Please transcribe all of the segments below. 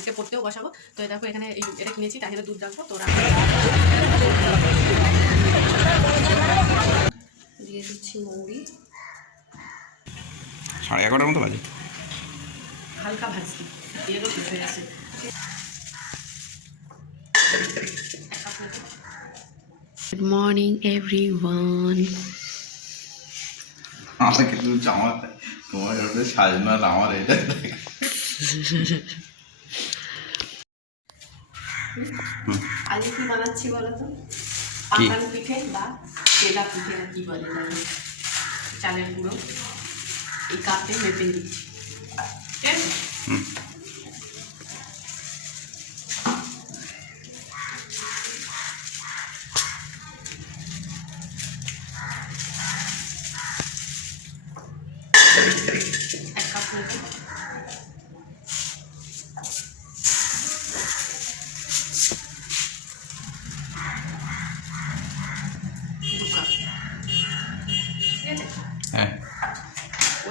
তাহিরকে পড়তেও বসাবো। তো দেখো এখানে এটা কিনেছি তাহিরে দুধ রাখব তো দিয়ে দিচ্ছি মৌরি। সাড়ে এগারোটার মতো বাজে। হালকা ভাজছি শেষ হয়ে গেছে। গুড মর্নিং এভরিওয়ান আমাকে কিন্তু জামা তোমার সাজানো আমার এটা আজকে কি বানাচ্ছি বলো তো? পাকান পিঠে বা তেলা পিঠে না কি বলে জানি? চালের গুঁড়ো। এই কাপে মেপে দিচ্ছি ঠিক আছে?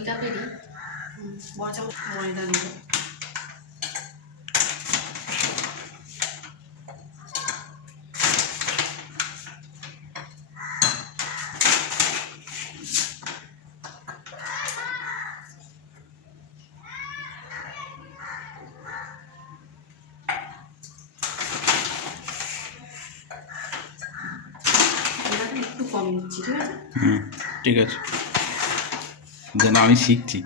ওই কাপেরই বড় চামচ ময়দা নেব একটু কম দিচ্ছি ঠিক আছে? ঠিক আছে। যেন আমি শিখছি।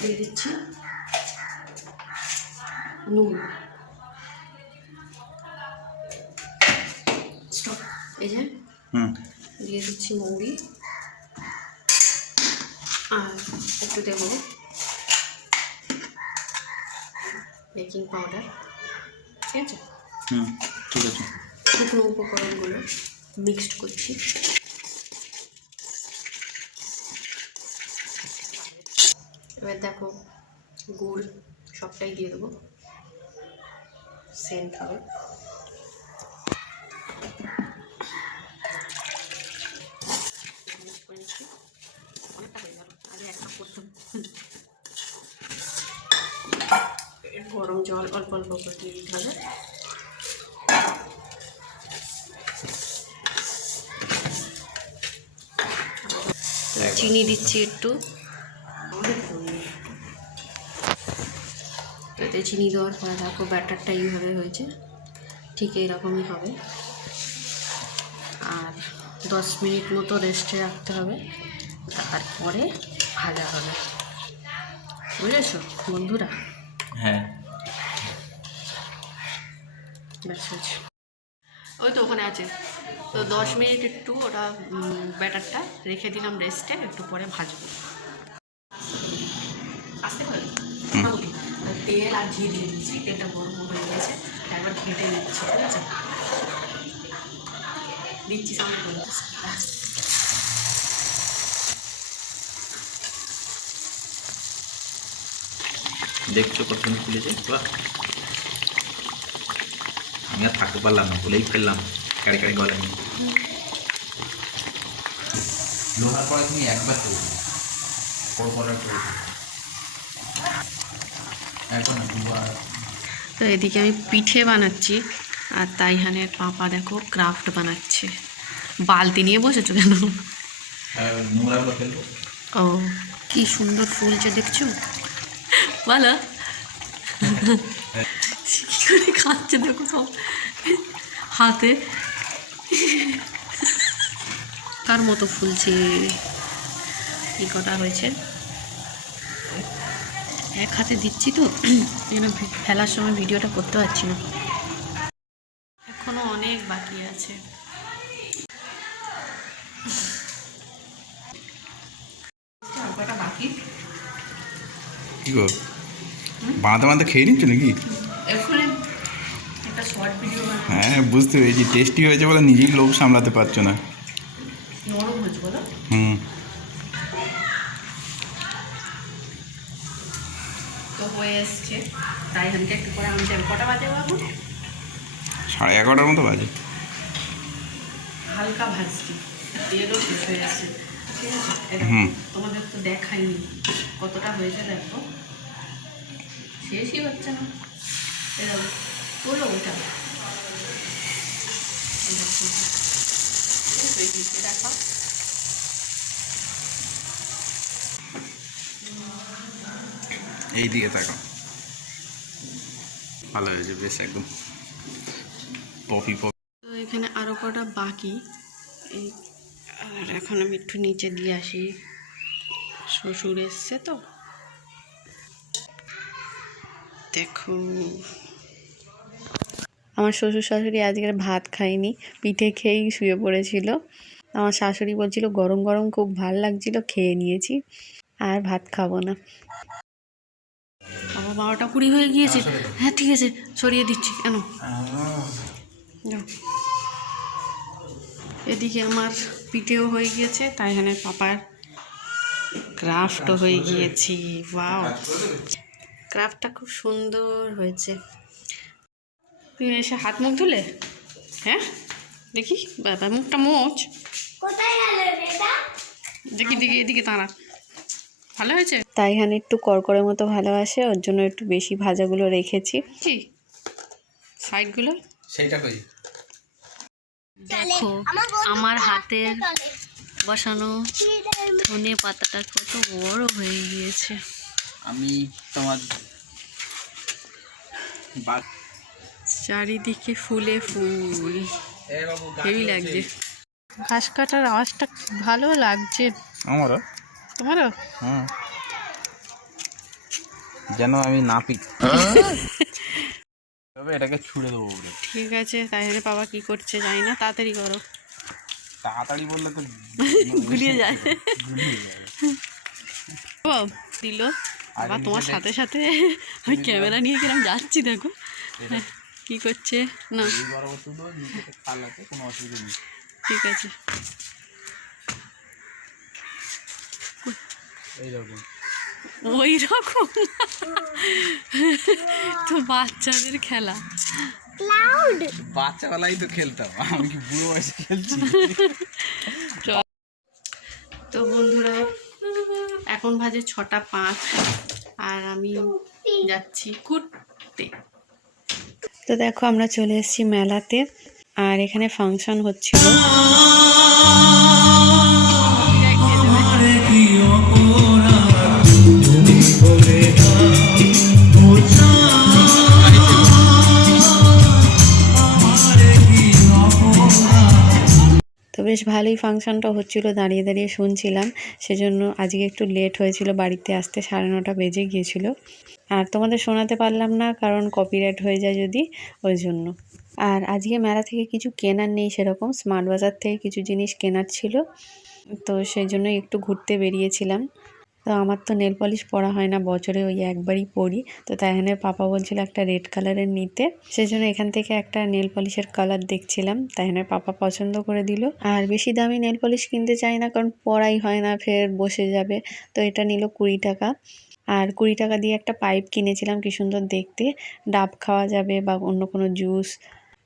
দিয়ে দিচ্ছি নুন। স্টপ এই যে হুম। দিয়ে দিচ্ছি মৌরি আর একটু দেব বেকিং পাউডার। ঠিক আছে? হুম। ঠিক আছে। শুকনো উপকরণগুলো মিক্সড করছি। এবার দেখো গুড় সবটাই দিয়ে দেবো। সেন্ট হবে গরম জল অল্প অল্প করে দিয়ে দিতে হবে। চিনি দিচ্ছি একটু। এতে চিনি দেওয়ার পরে দেখো ব্যাটারটা এইভাবে হয়েছে। ঠিক এইরকমই হবে। আর দশ মিনিট মতো রেস্টে রাখতে হবে। তারপরে ভাজা হবে। বুঝেছ বন্ধুরা? হ্যাঁ। ব্যাস ওই তো ওখানে আছে। তো দশ মিনিট একটু ওটা ব্যাটারটা রেখে দিলাম রেস্টে একটু পরে ভাজবো। আসতে পারে তেল আর ঘি দিয়ে দিচ্ছি তেলটা গরম হয়ে গেছে। একবার ঘেটে নিচ্ছি ঠিক আছে? দিচ্ছি সামনে দেখছ কতক্ষণ খুলেছে আমি আর থাকতে পারলাম না বলেই ফেললাম। কাড়ি কাড়ি গলে নিয়ে লোহার পরে তুমি একবার করবে বড় বড় করবে একবার না দুবার। তো এদিকে আমি পিঠে বানাচ্ছি আর তাইহানের পাপা দেখো ক্রাফট বানাচ্ছে। বালতি নিয়ে বসেছো কেন? ও কি সুন্দর ফুলছে দেখছ? বলো। কি করে খাচ্ছে দেখো সব। হাতে কার মতো ফুলছে। কি কটা হয়েছে এক হাতে দিচ্ছি তো এই ভি- ফেলার সময় ভিডিওটা করতে পারছি না। এখনও অনেক বাকি আছে। বাঁধা বাঁধা খেয়ে নিচ্ছ নাকি এখানে একটা শর্ট ভিডিও বানাবো হ্যাঁ বুঝতে পেরেছি। টেস্টি হয়েছে বলে নিজেই লোভ সামলাতে পারছ না। হুম। সাড়ে এগারোটার মতো বাজে। হালকা ভাজছি। দিয়ে শেষ হয়ে যাচ্ছে ঠিক আছে। তোমাদের তো দেখাইনি। কতটা হয়েছে দেখো। শেষই হচ্ছে না। এরকম তোলো এই দেখো। এই দিকে তাকাও ভালো হয়েছে বেশ একদম। পপি পপি। তো এখানে আরও কটা বাকি। এই, আর এখন আমি একটু নিচে দিয়ে আসি। শ্বশুর এসছে তো। দেখো আমার শ্বশুর শাশুড়ি আজকের ভাত খায়নি পিঠে খেয়েই শুয়ে পড়েছিল। আমার শাশুড়ি বলছিল গরম গরম খুব ভালো লাগছিল খেয়ে নিয়েছি আর ভাত খাব না। বাবা বারোটা কুড়ি হয়ে গিয়েছে। হ্যাঁ ঠিক আছে সরিয়ে দিচ্ছি কেন। এদিকে আমার পিঠেও হয়ে গিয়েছে তাই এখানে পাপার ক্রাফটও হয়ে গিয়েছি। ওয়াও ক্রাফটটা খুব সুন্দর হয়েছে। তুই এসে হাত মুখ ধুলে? হ্যাঁ? দেখি বাবা মুখটা মোচ। দেখি দেখি এদিকে তারা ভালো হয়েছে? তাই এখানে একটু করকরের মতো ভালোবাসে ওর জন্য একটু বেশি ভাজাগুলো রেখেছি। কি সাইডগুলো। সেইটা কই? দেখো আমার হাতের বসানো ধনে পাতাটা কত বড় হয়ে গিয়েছে। আমি তোমার চারিদিকে ফুলে ফুল। হেভি লাগছে। ঘাস কাটার আওয়াজটা ভালো লাগছে। আমারও। তোমারও? হ্যাঁ। যেন আমি নাপিত। তবে এটাকে ছুঁড়ে দেবো ঠিক আছে তাই জন্য বাবা কি করছে জানি না তাড়াতাড়ি করো। তাড়াতাড়ি বললে তো গুলিয়ে যায়। দিল। আর বাবা তোমার সাথে সাথে আমি ক্যামেরা নিয়ে কিরম যাচ্ছি দেখো। কি করছে? না। এইবার ও তুলো নিচে খাল আছে কোনো অসুবিধা নেই ঠিক আছে। ওই রকম তো বাচ্চাদের খেলা। ক্লাউড বাচ্চাবেলায় তো খেলতাম। আমি কি বুড়ো বয়সে খেলছি? তো বন্ধুরা এখন বাজে ছটা পাঁচ আর আমি যাচ্ছি ঘুরতে তো দেখো আমরা চলে এসেছি মেলাতে আর এখানে ফাংশন হচ্ছিল। তো বেশ ভালোই ফাংশনটা হচ্ছিল দাঁড়িয়ে দাঁড়িয়ে শুনছিলাম। সেজন্য আজকে একটু লেট হয়েছিল বাড়িতে আসতে সাড়ে নটা বেজে গিয়েছিল। আর তোমাদের শোনাতে পারলাম না, কারণ কপিরাইট হয়ে যায় যদি, ওই জন্য। আর আজকে মেলা থেকে কিছু কেনার নেই সেরকম স্মার্ট বাজার থেকে কিছু জিনিস কেনার ছিল, তো সেই জন্য একটু ঘুরতে বেরিয়েছিলাম। তো আমার তো নেল পলিশ পরা হয় না, বছরে ওই একবারই পরি, তো তাই এখানে পাপা বলছিল একটা রেড কালারের নিতে। সেই জন্য এখান থেকে একটা নেল পলিশের কালার দেখছিলাম তাই এখানে পাপা পছন্দ করে দিল। আর বেশি দামি নেল পলিশ কিনতে চাই না, কারণ পরাই হয় না, ফের বসে যাবে, তো এটা নিল কুড়ি টাকা। আর কুড়ি টাকা দিয়ে একটা পাইপ কিনেছিলাম, কি সুন্দর দেখতে। ডাব খাওয়া যাবে বা অন্য কোনো জুস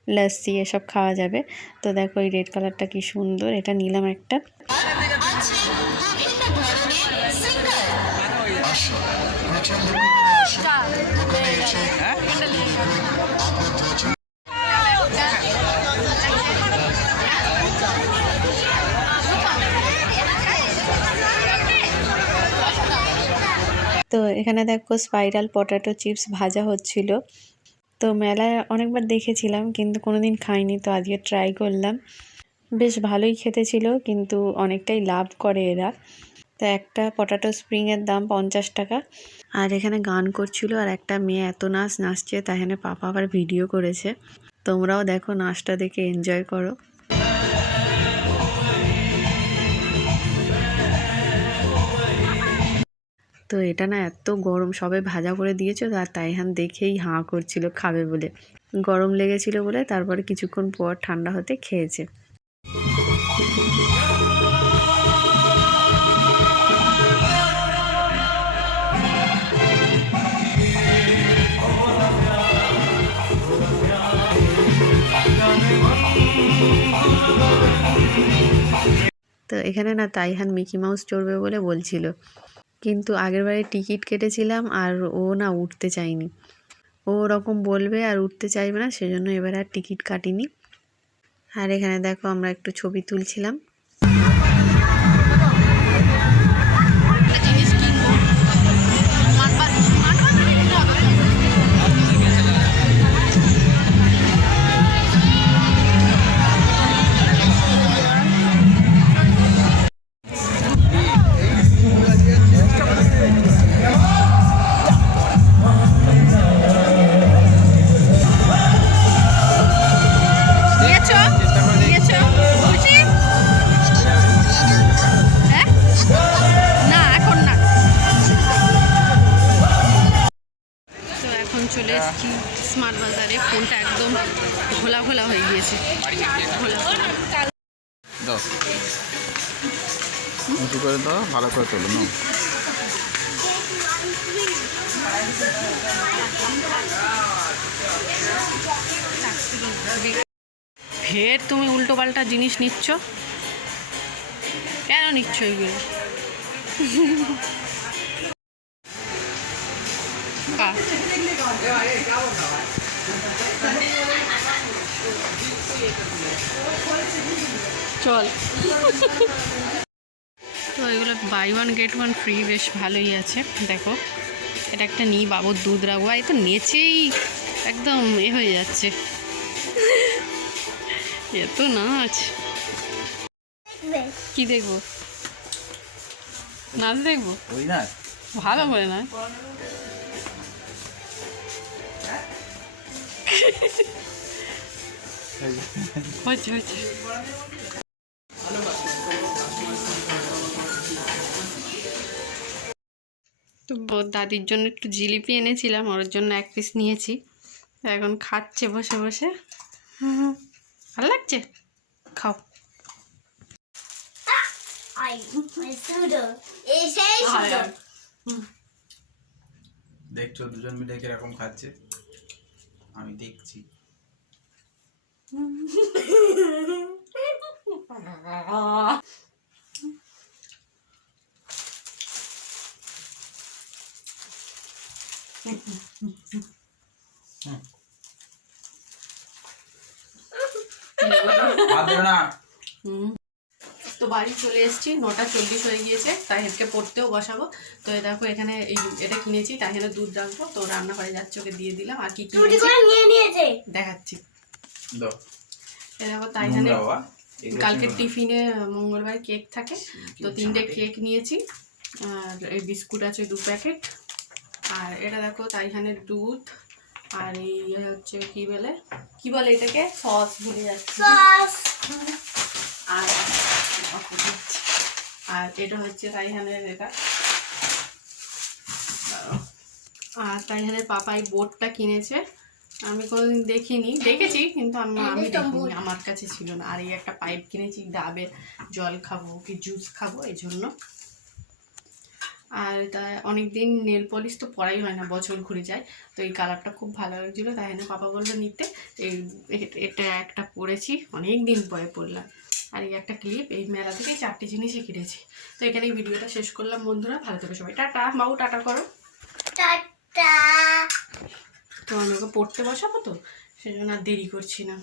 লস্যি এসব খাওয়া যাবে। তো দেখো এই রেড কালারটা কি সুন্দর, এটা নিলাম একটা। তো এখানে দেখো স্পাইরাল পটাটো চিপস ভাজা হচ্ছিল। তো মেলায় অনেকবার দেখেছিলাম, কিন্তু কোনোদিন খাইনি, তো আজকে ট্রাই করলাম। বেশ ভালোই খেতে ছিল কিন্তু অনেকটাই লাভ করে এরা। তো একটা পটাটো স্প্রিংয়ের দাম পঞ্চাশ টাকা। আর এখানে গান করছিল, আর একটা মেয়ে এত নাচ নাচছে, তাই এখানে পাপা আবার ভিডিও করেছে। তোমরাও দেখো নাচটা দেখে এনজয় করো। তো এটা না এত গরম, সবে ভাজা করে দিয়েছ আর তাইহান দেখেই হাঁ করছিল, খাবে বলে। গরম লেগেছিল বলে তারপরে কিছুক্ষণ পর ঠান্ডা হতে খেয়েছে। তো এখানে না তাইহান মিকি মাউস চড়বে বলে বলছিল। কিন্তু আগেরবারে টিকিট কেটেছিলাম আর ও না উঠতে চায়নি। ও ওরকম বলবে আর উঠতে চাইবে না, সেজন্য এবার আর টিকিট কাটিনি। আর এখানে দেখো আমরা একটু ছবি তুলছিলাম। চলে এসেছি স্মার্ট বাজারে ফোনটা একদম ঘোলা ঘোলা হয়ে গিয়েছে। ঘোলা ঘোলা। দাও। উঁচু করে দাও ভালো করে তোলো না ফের তুমি উল্টো পাল্টা জিনিস নিচ্ছ? কেন নিচ্ছ এগুলো? চল। তো এগুলো buy one get one free বেশ ভালোই আছে দেখো। এটা একটা নিই বাবুর দুধ রাখব। এই তো নেচেই একদম এ হয়ে যাচ্ছে। এত নাচ। কি দেখব? নাচ দেখব? ভালো করে না হচ্ছে হচ্ছে তো দাদির জন্য একটু জিলিপি এনেছিলাম ওর জন্য এক পিস নিয়েছি। এখন খাচ্ছে বসে বসে। হুম, ভালো লাগছে? খাও। দেখছ দুজন মিলে কীরকম খাচ্ছে? আমি দেখছি হুম। বাড়ি চলে এসেছি নটা চল্লিশ হয়ে গিয়েছে তাহেরকে পড়তেও বসাবো। তো দেখো এখানে এই এটা কিনেছি তাহেরে দুধ রাখব তো রান্না করে যাচ্ছে ওকে দিয়ে দিলাম আর কি দেখাচ্ছি। দেখো তাইখানে কালকে টিফিনে মঙ্গলবার কেক থাকে তো তিনটে কেক নিয়েছি আর এই বিস্কুট আছে দু প্যাকেট আর এটা দেখো তাইখানের দুধ আর এই হচ্ছে কি বলে কি বলে এটাকে? সস ভুলে যাচ্ছে। সস। আর আর এটা হচ্ছে রাইহানের এটা আর রাইহানের পাপাই বোর্ডটা কিনেছে। আমি কোনোদিন দেখিনি। দেখেছি কিন্তু আমি আমি দেখিনি। আমার কাছে ছিল না। আর এই একটা পাইপ কিনেছি ডাবের জল খাব কি জুস খাব এই জন্য। আর তা অনেকদিন নেল পলিশ তো পরাই হয় না বছর ঘুরে যায়। তো এই কালারটা খুব ভালো লাগছিল। তাই জন্য পাপা বলল নিতে। এই এটা একটা পরেছি অনেক দিন পরে পরলাম। আর এই একটা ক্লিপ এই মেলা থেকে চারটি জিনিসই কিনেছি। তো এখানে এই ভিডিওটা শেষ করলাম বন্ধুরা ভালো থাকে সবাই। টাটা মাউ টাটা করো। টাটা। তো আমি ওকে পড়তে বসাবো তো? সেজন্য আর দেরি করছি না।